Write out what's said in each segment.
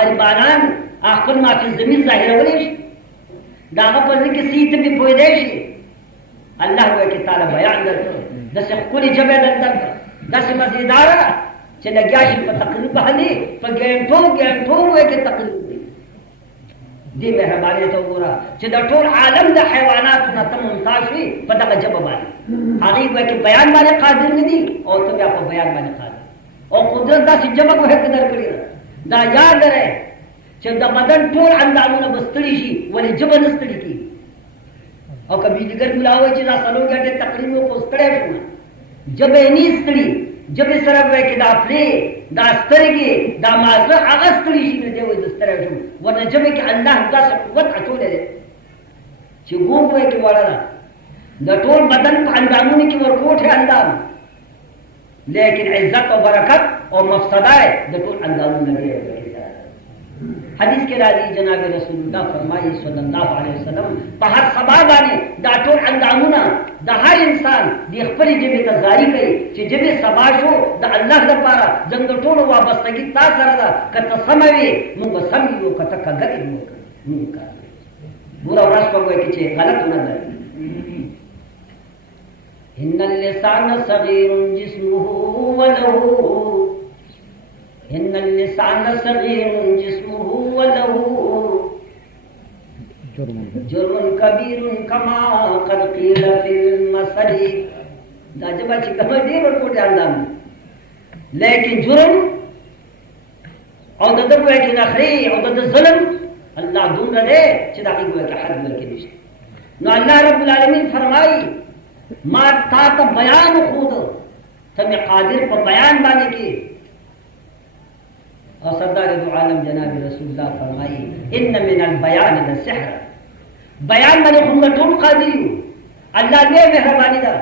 غریبانان خپل معافي زمين ظاهرولې شي دا هغه په ځکه سیت به پوهېدای شي الله وکي تعالی بیان درته د څه خپل جبه دلته د څه مزیدار چې لګیا شي په تقریب باندې په ګڼټو وکي تقریب دې مهرباني ته وګوره چې د ټول عالم د حیواناتو نه ته ممتاز وي په دغه جبه باندې هغه وکي بیان باندې قادر نه دي او ته بیا په بیان باندې قادر او قدرت داسې جبه کوه قدر کړی دا یاد لرئ چې د بدن ټول اندامونه بستړي شي ولې جبه نه ستړي کېږي او که بیدګر ملا وایي چې دا څلور غنټې تقریب وکړو ستړی شوم جبه یې نه ستړي جبې سره وایي چې دا پلې دا سترګې دا مازه هغه ستړي شي نو دی وایي زه ستړی شوم ورنه جبې کې الله داسې قوت اچولی دی چې ګوم وایي کې وړه ده د ټول بدن په اندامونو کې ورکوټې اندام لیکن عزت او برکت او مفسده د ټول اندامونو دی حدیث کے راضی جناب رسول اللہ فرمائی صلی اللہ علیہ وسلم په هر سبا باندې دا ټول اندامونه د هر انسان د خپل جبې ته جاری کوي چې جبې سبا شو د الله لپاره زموږ ټولو وابستګي تا سره ده که ته سمه وي موږ به سم یو که ته کږه یې موږ کار بوره ورځ په وایي کې چې غلط نه ده ان اللسان صغير جسمه وله ان اللسان صغير جسمه وله جرم كبير كما قد قيل في المثل دا جبا چې کوم دی ورکوټ اندام لیکن جرم او د دغه کې نخري او د ظلم الله دومره دی چې دا کوي چې حد ورکې نشته نو الله رب العالمین فرمایي ما تا ته بیان خود ته قادر په بیان باندې کې اور سردار دو عالم جناب رسول اللہ فرمائی ان من البیان للسحر بیان میں ہم ټول قادر یو الله دې مهرباني ده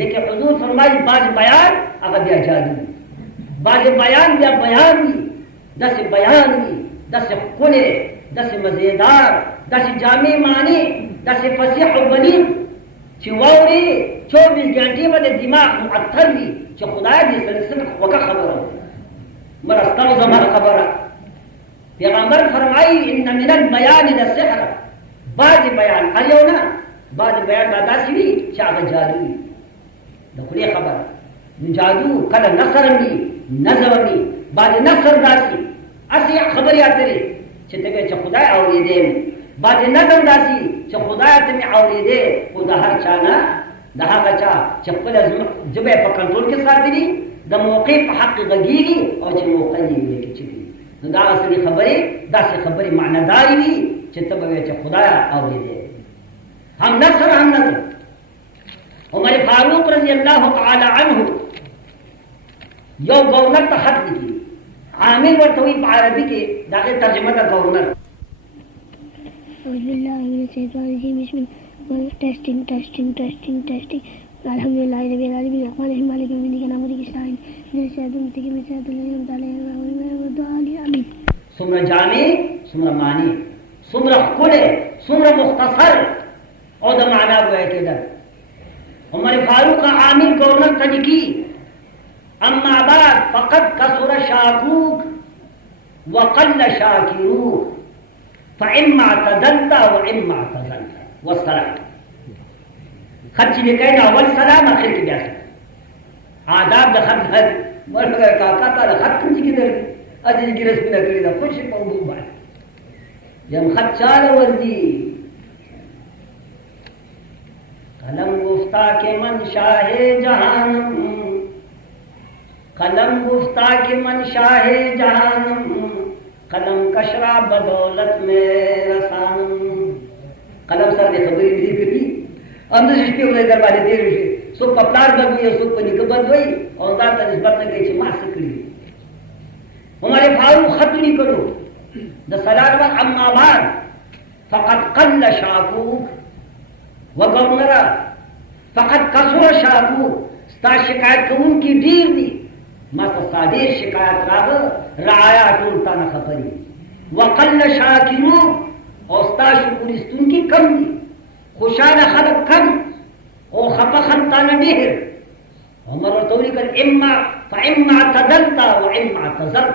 لیکن حضور فرمایي بعض بیان هغه بیا جادو بعض بیان بیا بیان دي داسې بیان دي داسې ښکلی داسې مزیدار داسې جامع معنی داسې فصیح او بلیغ چې واوري 24 غنټې باندې دماغ معطر وي چې خدای دې سره وکړه خبره مرستو زمان خبره پیغمبر فرمائی ان من البیان للسحر بعض بیان الیونا بعض بیان دادا سوی چاگه جادوی دخلی خبر جادو کل نصر می نظر می بعض نصر داسی اسی خبری آتری چه تبه چه خدای آوریده می بعض نظر داسی چه خدای تمی آوریده خدا هر چانا ده هغه چا چې خپل جبه په کنټرول کې ساتلی د موقع په حق غږیږي او چې موقع یې لیکي چې نو دا اصلي خبرې داسې خبرې معناداري وي چې ته به چې خدای اورېدې هم نصر هم نظر عمر فاروق رضی الله تعالی عنه یو گورنر ته خط لیکي عامل ورته وي په عربي کې دغه ترجمه ده گورنر أعوذ بالله من الشيطان الرجيم بسم الله testing الحمد لله رب العالمين الرحمن الرحيم مالك يوم الدين نعبد ونستعين اهدنا الصراط المستقيم صراط الذين أنعمت عليهم غير المغضوب عليهم آمين څومره جامع څومره معنی څومره ښکلی څومره مختصر او د معنا وایي کېده عمر فاروق عامل گورنر ته لیکي اما بعد فقد كثر شاكوك وقل شاكروك فإما اعتدلت وإما اعتزلت والسلام خط لیکي دا اول سلام اخر کې بیا آداب د خط هر مرګه کاکا ته خط کوم چې در اځي کې رسمونه کړی دا خوشي په وګ باندې یم خط چاله ورځي قلم گفتا کہ من شاہ جہانم قلم گفتا کہ من شاہ جہانم قلم کشرا بدولت میں رسانم قلم سر دې خبرې دې کړي هم د شپې ولې در باندې تیر شي څوک په پلار باندې یو څوک په نیکه باندې وایي او دا ته نسبت نه کوي چې ما څه کړي عمر فاروق خط لیکلو د صلات و اما بعد فقد قل شاکوک وگورنرا فقد کثر شاکوک ستا شکایت کوونکي ډیر دي ما ته صادر شکایت راغله رعایا ټول تا نه خبري وقل شاکروک او ستا شکر ایستونکي کم دي خوشاله خلق کم او خفه خلقانه ډېر عمر ورته ولیکل اما فاما اعتدلت واما اعتذرت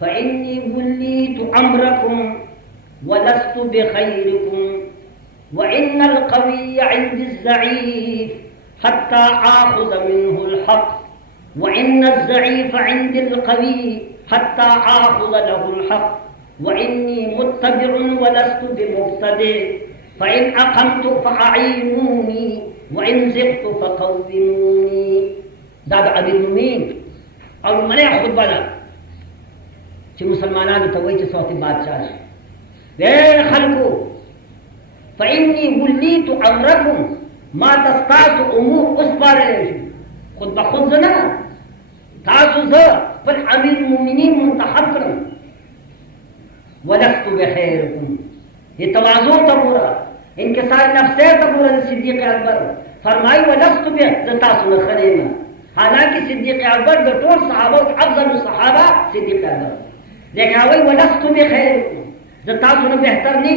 فإني وليت أمركم ولست بخيركم وإن القوي عند الضعيف حتى آخذ منه الحق وإن الضعيف عند القوي حتى آخذ له الحق وإني متبع ولست بمبتدع فإن أقمت فأعينوني وإن زغت فقوموني داد أمير المؤمنين اور منع خطبہ دا چې مسلمانانو ته وایي چې صوت بادشاہ شي وې خلکو فإني وليت أمركم ما تستاس امور اسپارلې شي خطبه خود زنه تاسو زه پر امیر المؤمنین منتخب کړم ولست بخيركم یہ تواضع تبورا انکسار نفسه تبورا صدیق اکبر فرمائی ولست بتاسو خلینا حالانکہ صدیق اکبر د ټول صحابه افضل صحابه صدیق اکبر لیکن اوی ولست بخيركم د تاسو نه بهتر نه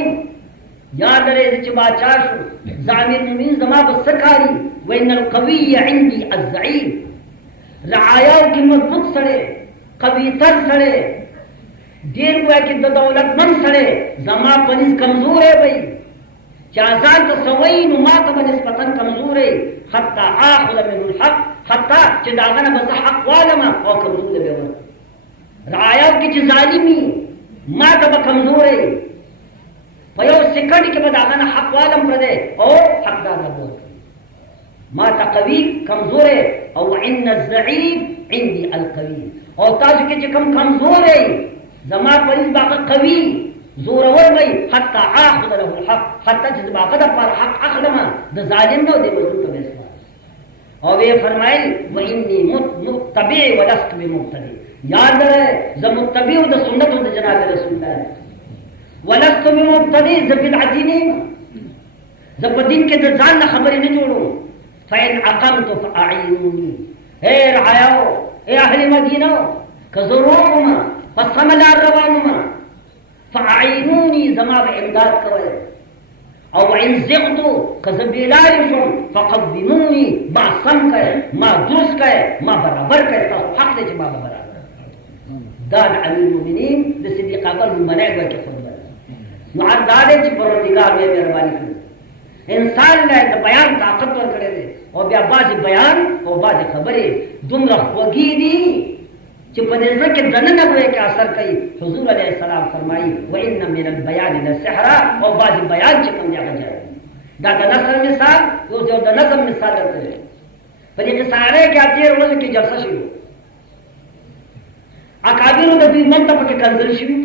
یاد لرئ چې بادشاہ شو زامر مومن زما بسکاری وان القوي عندي الضعيف رعایا کی مضبوط سره قوی تر سره دیر گویا کہ دولت من سڑے زما پنیز کمزور ہے بھئی چازان تو سوئی نما تو بنسبتاً کمزور ہے حتی آخذ من الحق حتی چی داغنا بس حق والما او کمزور ہے بیور رعایا کی چی ظالمی ما تو کمزور ہے پیو سکڑی کے بداغنا حق والم پردے او حق دانا بور ما تا قوی کمزور ہے او ان الضعیف عندي القوی او تاسو کی چی کم کمزور ہے زما پریز باقی قوی زور اور بھئی حتی آخذ له الحق حتی جز باقی دا پر حق اخلما دا ظالم نو دے مزدور تو بیسوا اور وہ فرمائل وَإِنِّي مُتَّبِعِ وَلَسْتُ بِمُبْتَدِعِ یاد رہے زا متبع دا سنت دا جناب رسول اللہ وَلَسْتُ بِمُبْتَدِعِ زا بدعتی نہیں زا دین کے دزان نہ خبری نہیں جوڑو فَإِنْ أَقَمْتُ فَأَعِينُونِي اے رعایاو اے اہل مدینہ کزروکما پس سملار روانما فعینونی زما با امداد کوئے او ان زغتو کزبیلاری شم فقومونی ما سم کئے ما درست کئے ما برابر کئے تا حق دے ما برابر داد علی المؤمنین دا صدیق اکبر من منع گوئے کے خود بر نوعاد دادے چی پروردگار میں مہربانی کرے انسان لے دا بیان طاقتور کرے دے اور بیا بعض بیان اور بعض خبریں دم رخوگی دی کہ پدیزہ کے دننہ ہوئے کے اثر کئی حضور علیہ السلام فرمائی وَإِنَّ مِنَ الْبَيَانِ لَسِحْرًا اور بعض بیان چکم جاگا جائے دا نصر مثال وہ دا نظم مثال کرتے ہیں پر یہ سارے کیا تیر روز کی جلسہ شروع اکابر دا دوی منتبہ کے کنزل شروع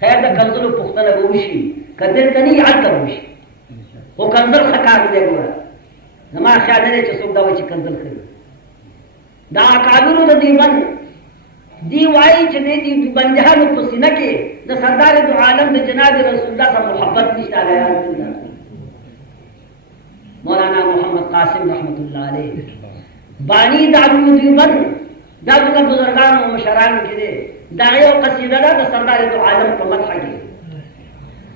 خیر دا کنزل و پختن گوشی کدر تنی عد کروشی وہ کنزل خکار دے گورا نما خیال دے چسوک دا وچی کنزل خرید دا اکابرو دا دیوان دیوائی چنے دی بندہانو پسینہ کے دا سردار دو عالم دا جناب رسول اللہ سے محبت نشتا لیا مولانا محمد قاسم رحمت اللہ علیہ بانی دارو دیوان دا دو بزرگان و مشران کے دے داعی و قصیدہ دا سردار دو عالم کو مدحا کی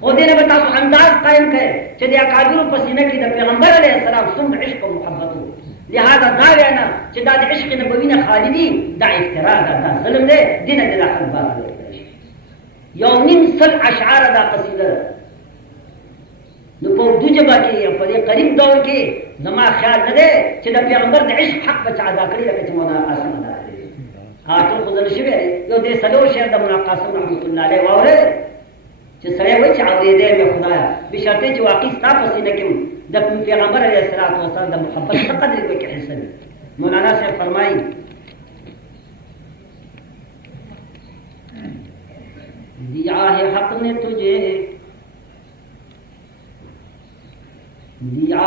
او دینے بتا سو انداز قائم کرے چھ دی اکابرو پسینہ کی دا پیغمبر علیہ السلام سم عشق و محبت ہو لہذا داوینا چھ دا عشق نبوین خالدی دا افتراء دا ظلم دے دین دل آخر باب دے یومین سل اشعار دا قصیدہ نپو دو جبا کی پر یہ قریب دور کی زما خیال دے چھ دا پیغمبر دا عشق حق بچا ادا کری لکہ چھ مونا قاسم ادا کری آتو خودن شبه یو دے سلو شہر دا مونا قاسم رحمت اللہ علیہ وورے چھ سرے ہوئی چھ عوری دے میں خدایا بشرطے چھ واقعی ستا پسینہ کم دا پیغمبر علیہ السلام دا محبت کا قدر کوئی کہ حصہ بھی مولانا سے فرمائی دیا ہے حق نے تجھے دیا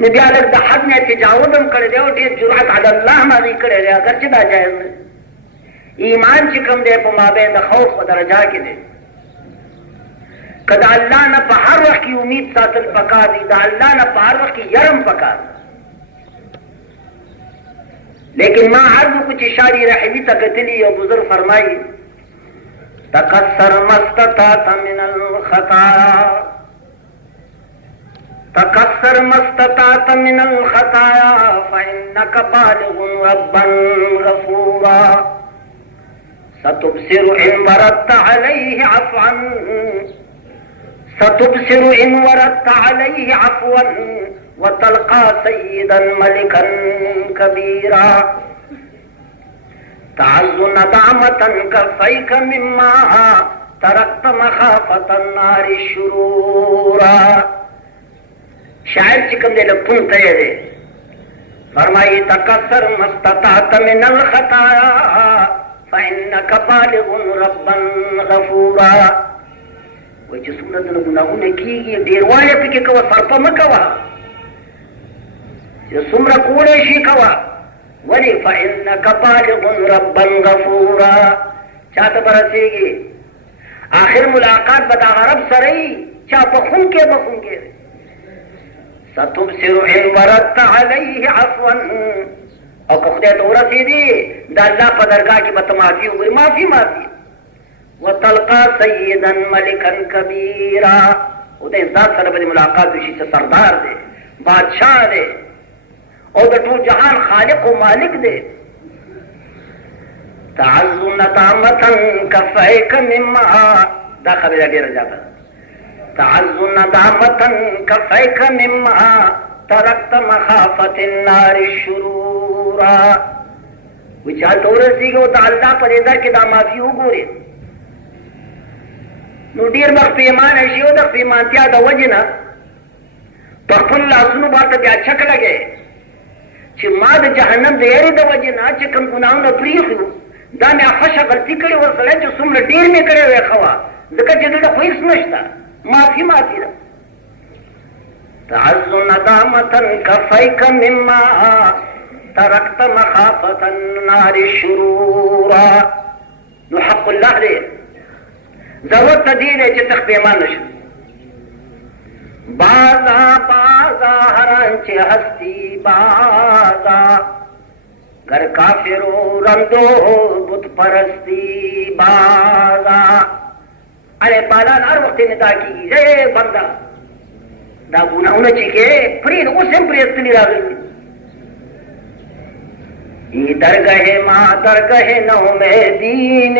نو بیا لږ د حد نه تجاوز هم کړی دی او ډېر جرأت علی الله باندې کړی دی اگر چې دا جایز نه ایمان چې کوم دی په مابین د خوف په درجه کې دی که د الله نه په هر وخت کې امید ساتل پکار دي د الله نه په هر وخت کې یرم پکار دی لیکن ما عرض کو چې شاری رحمی ته کتلی یو بزرگ فرمایي تکسر مستطاعت من الخطایا تكسر ما استطعت من الخطايا فإنك بالغ ربا غفورا ستبصر إن وردت عليه عفوا ستبصر إن وردت عليه عفوا وتلقى سيدا ملكا كبيرا تعز ندامة كفيك مما تركت مخافة النار الشرورا شاعر چې کوم دی لپون ته دی فرمایي تکسر مستطعت من الخطایا فإنك بالغ ربا غفورا وایي چې څومره د ګناهونه کېږي ډېروالی پکې کوه سرپه مه کوه چې څومره کولی شي کوه ولې فإنك بالغ ربا غفورا چاته به رسېږي آخر ملاقات به د هغه رب سره وي چا بخونکی بخونکی دی ستبصر إن وردت عليه عفوا او که خدای ته ورسېدې د الله په درګاه کې به ته معافي وګورې معافي وتلقى سيدا ملكا كبيرا او د ذات سره به ملاقات وشي چې سردار دی بادشاہ دی او د ټول جهان خالق او مالک دی تعز ندامة كفيك مما دا خبره ډېره زیاته تعز ندامة كفيك مما تركت مخافة النار الشرورا وچا تورسیږي او د الله په رضا کې دا معافي وګوري نو ډېر وخت پیمانه شي او د پیمانتیا د وجې نه په خپل لاسونو باندې بیا چک لګي چې ما د جهنم د یاري د وجې نه چې کوم ګناهونه پرېښیو دا مې خوښه غلطي کړې ورسره چې څومره ډېر مې کړی وی ښه وه ځکه چې دلته خو هېڅ نشته معافي ده تعز ندامة كفيك مما تركت مخافة النار الشرورا نو حق الله دی ضرورت ته دی دی چې ته پیمان نشي بازا هر انچ هستی بازا گر کافرو رندو بت پرستی بازا ارے بالان هر وخت ندا کیږي اے بندا دا ګناونه چې کې پرې اوس هم پرې ستنی راغلی ای درگاه ما درگاه نو میں دین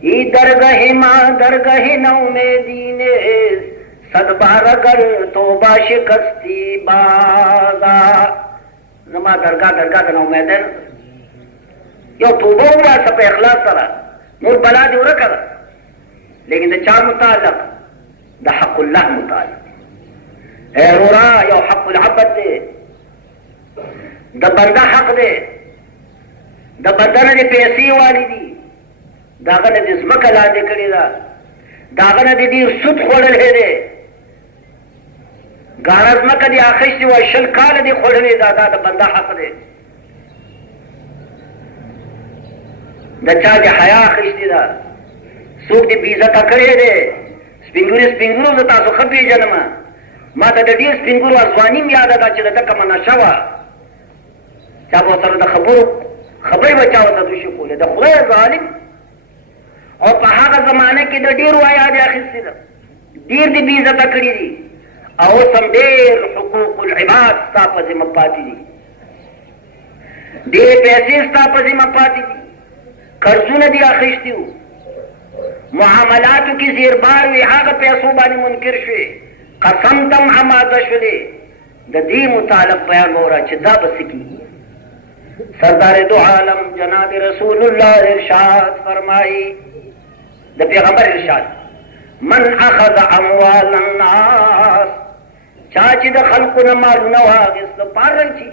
ای درگاه ما درگاه نو میں دین صد بار اگر توبہ شکستی بازا زما درگاه نو میں دین یو توبه واسه په اخلاص سره نور بلا دی ورکړه لیکن د چا متعلق د حق الله متعلق اے رورا یو حق العبد دی د بنده حق دی د بنده نه د پیسې والی دي د هغه نه د ځمکه لاندې کړې ده د هغه نه د ډېر سود خوړلی دی ګاڼه ځمکه دې اخیستې وه 20 کاله دې خوړلې ده دا د بنده حق دی د چا دې حیا اخیستې ده څوک دې بې عزته کړی دی سپین ګورو زه تاسو ښه پېژنم ما ته د ډېر سپین ګورو ځواني م یاده ده چې د ده کومه نشه وه چا به ورسره د خبرې به چا ورته دوشي کولې د خدای ظالم او په هغه زمانه کې د ډېرو حیا دې اخیستې ده ډېر دې بې عزته کړي دي او اوس هم ډېر حقوق العباد ستا په ذمه پاتې دي ډېرې پیسې ستا په ذمه پاتې دي قرضونه دې اخیستي وو معاملاتو کې زیربار وي هغه پیسو باندې منکر شوې قسم دم آماده شولې د دې متعلق بیان وره چې دا به څه کېږي سردار دو عالم جناب رسول الله ارشاد فرمایي د پیغمبر ارشاد من اخذ اموال الناس چا چې د خلقو نه مالونه واخیست پاره شي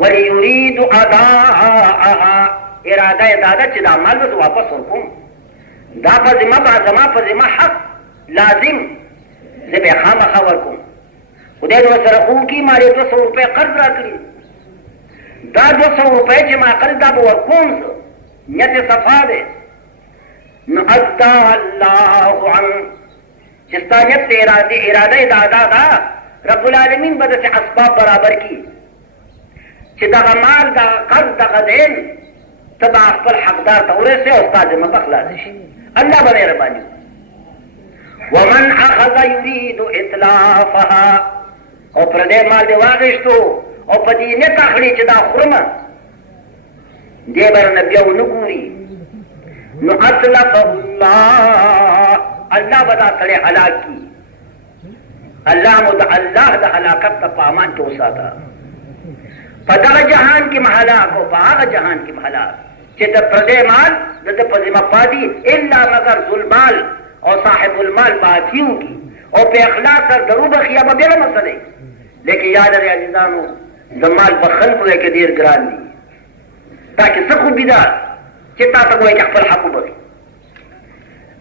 ولیرید اداءها اراده یې دا ده چې دا مال به واپس ورکوم دا په ذمه به زما په ذمه حق لازم زه به خامخا ورکوم خدای دې ورسره خو کي ما دې 200 روپۍ قرض راکړي دا 200 روپۍ چې ما قرض دا به ورکوم زه نیت یې صفا دی نو ادا الله عن چې ستا نیت اراده یې دا ادا ده رب العالمین به داسې اسباب برابر کړي چې دغه مال دغه قرض دغه دین ته به خپل حقدار ته ورسې او ستا ذمه به خلاصه شي الله به مهرباني ومن اخذ يريد اتلافها او پردې مال دې واغېستو او په دې نیت اخلي چې دا خورمه دې برنه بیا ونه ګوري نو اتلفه الله به دا سړی هلاک کړي الله مو د الله د هلاکت ته په امان کې وساته په دغه جهان کې هلاک او په هغه جهان کې هلاک چې د پردې مال د ده په ذمه پاتې الا مگر ذوالمال او صاحب المال معافیو کی او په اخلاص سره درو بخیا به بل مسئله لیکن یاد لرئ عزیزانو د مال په خلقو کې ډیر ګران دي تاکي څه خو بيدا چې تاسو کوی خپل حق وبخي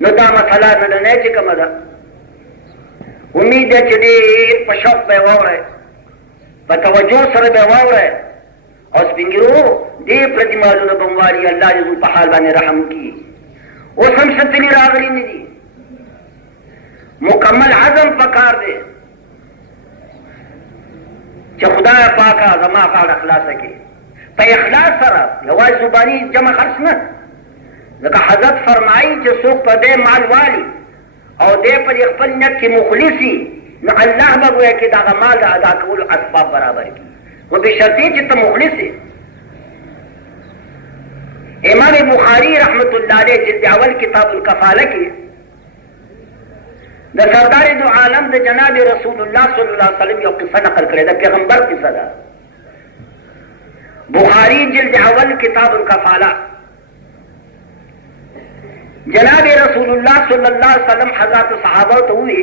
نو دا مسله نه نه چې کومه ده امید ده چې دې په شوق به واورئ په توجه سره به واورئ او سپینګرو دې پرتمالونو بمواري الله دې په حال باندې رحم وکړي اوس هم ستنی راغلي نه دي مکمل عزم پکار دی چې خدای پاکه زما غاړه خلاصه کړي په اخلاص سره یوازې زباني جمع خرڅ نه ځکه حضرت فرمایي چې څوک په دې مال والی او دې په خپل نیت کې مخلصي نو الله به ګویا کې دغه مال ادا کولو اسباب برابر کړي خو بشرطې چې ته مخلص یې امام بخاری رحمت الله علیه جلد اول کتاب الکفاله کې د سردار دو عالم د جناب رسول الله صلی الله علیه وسلم یو قصه نقل کړې ده پیغمبر قصه ده بخاری جلد اول کتاب الکفاله جناب رسول الله صلی الله علیه وسلم حضرات صحابه ته وی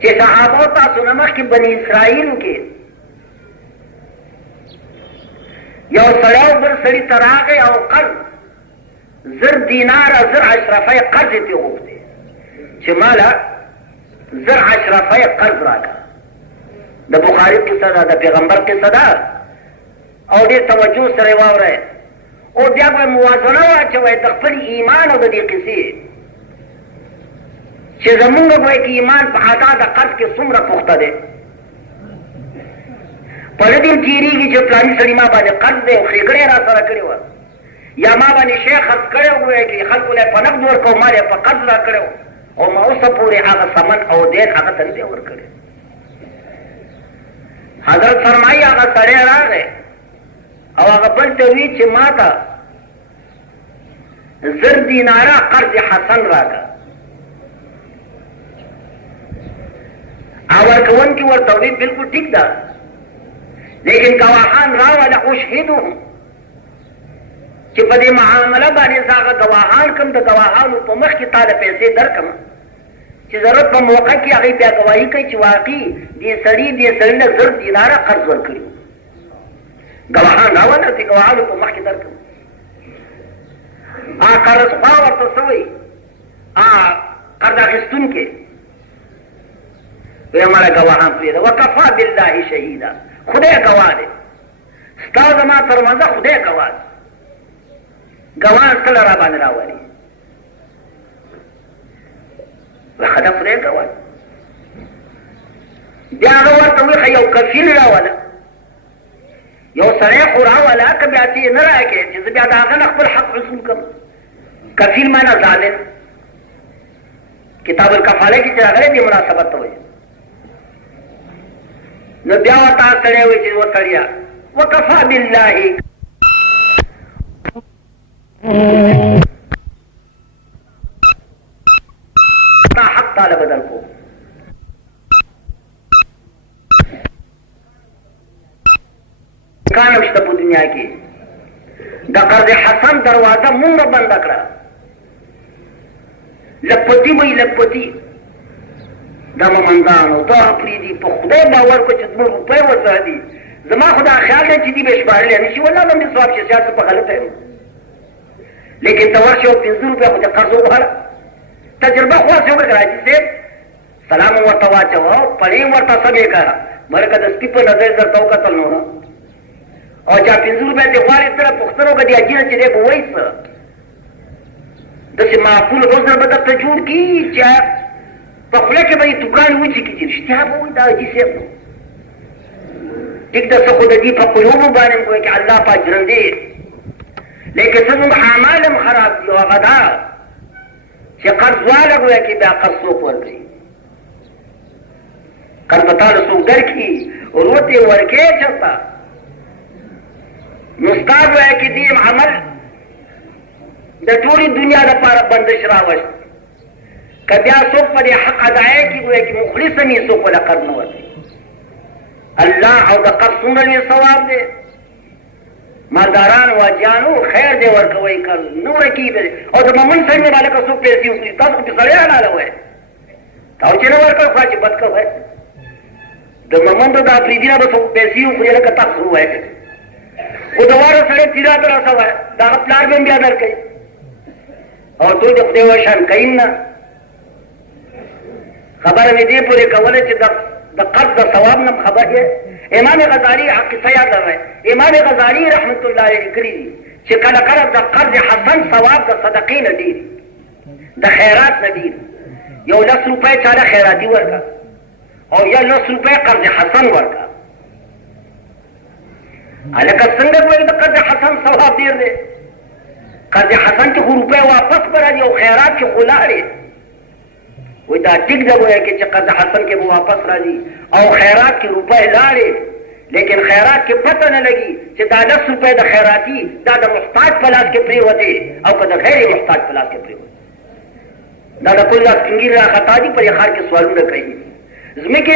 چې صحابه تاسو نه مخکې بنی اسرائیل کې یو سړی بل سړي ته راغی او قرض 1000 دینار 1000 اشرفه قرض یې غوښتې چې مالا 1000 اشرفه قرض راکړه د بخاري قصه ده د پیغمبر قصه ده او دې توجه سره واورئ او بیا به موازنه واچوئ د خپل ایمان او د دې قصې چې زمونږ ګویا کې ایمان په ادا د قرض کې څومره پخته دی په دې تیریږي چې پلاني سړي ما باندې قرض دی او ښېګړې را سره کړې وه یا ما باندې شی خرڅ کړی و ګویا کې خلکو له په نقد ورکړو ما یې په قرض را کړی او ما اوسه پورې هغه سمن او دین هغه ته نه دی ورکړی حضرت فرمایي هغه سړی راغی او هغه بل ته وی چې ما ته 1000 دیناره قرض حسن راکړه او ورکوونکي ورته وی بالکل ټیک ده لیکن گواهان راوله اشهدهم چې په دې معامله باندې هغه گواهان کوم د گواهانو په مخ کې تاله پیسې درکم چې ضرورت په موقع کې هغه بیا گواهی کوي چې واقعي دې سړي نه 1000 دیناره قرض ورکړي گواهان راوله چې گواهانو په مخ کې درکم قرض خوا ورته سوی قرض اخیستونکي وی ہمارا گواہان پریده وکفا باللہ شہیدا خدای گواہ دے ستا زما ترمزه خدای گواہ دے گواہ کله را باندې راوړي وخدا خدای گواہ بیا هغه ورته وی یو کفیل راوړه یو سړی خو راوړه که بیا چې نه راکې چې بیا د هغه نه خپل حق حصول کړم کفیل معنا ظالم کتاب الکفاله کې چې راغلی دې مناسبت ته وایي نو بیا ورته سړی وایي چې وتړیا وکفا بالله تا حق تعالی بدل کو کانو شته په دنیا کې د قرض حسن دروازه مونږ بند کړه لپتی وی لپتی دا مومندانو دا پریدي په خدای باور کو چې 2 روپۍ ورسره دي زما خدا خیال دی چې دې به شمارلی نه شي والله به مې ثواب شي سیاست په غلطه یم لیکن ته ورشې او 5 روپۍ خو دې قرض ووهله تجربه خلاص وکړه حاجي صاحب سلام ورته واچوه پړې ورته سمې کړه مرکه د سپي په نظر درته وکتل نو او چا 5 روپۍ دې غواړي سره پوښتنه وکړه دې اجینه چې دی به وایي څه داسې معقول روزنه به درته جوړ کړي چې په خوله کې به یې توکان وچېکي چې رښتیا به وایي دا حاجي صاحب ټیک ده څه خو د دې په قلوبو باندې م ګویا کې الله پاک ژرندې لیکن زموږ اعمال هم خراب دي او هغه دا چې قرض واله ګویا کې بیا قرض څوک ورکوي قرض به تاله څوک درکړي ورور ته یې ورکوې چېرته نو ستا ګویا کې دې عمل د ټولې دنیا لپاره بندش راوست که بیا څوک په دې حق ادایه کې ګویا کې مخلص هم یې څوک وله قرض نه ورکوي الله او د قرض څومره لوی ثواب دی مالداران واجیانو خیر دې ورکوئ که نه ورکېږي او د ممن سړي نه لکه څوک پیسې وکړي تاسو خو پې سړی حلاله وایي تاسو چې نه ورکړ خو چې بد کوئ د ممندو د افریدي نه به څوک پیسې وخوري لکه تاسو ووایئ خو د واره سړی تیرا ته رسوئ د هغه پلار به هم بیا درکوي او ټول د خدای وشان کوي نه خبره مې دې پورې کوله چې د قرض د ثواب نه خبر یې امام غزالی قصه یاد لرئ امام غزالی رحمت الله علیه لیکلي دي چې کله کله د قرض حسن ثواب د صدقې نه ډېر د خیرات نه ډېر یو 10 روپۍ چاله خیراتي ورکړه او یا 10 روپۍ قرض حسن ورکړه هلکه څنګه وایي د قرض حسن ثواب ډېر دی قرض حسن کې خو روپۍ واپس به راځي او خیرات کې خو لاړې وی دا ټیک ده ګویا کې چې قرض حسن کې به واپس راځي او خیرات کې روپۍ لاړې لیکن خیرات کې پته نه لګي چې دا 10 روپۍ د خیراتي دا د محتاج په لاس کې پرېوتې او که د غیر محتاج په لاس کې پرېوتې دا د کل لاس کنګیر راخطا دي پر یې ښار کې سوالونه کوي ځمکې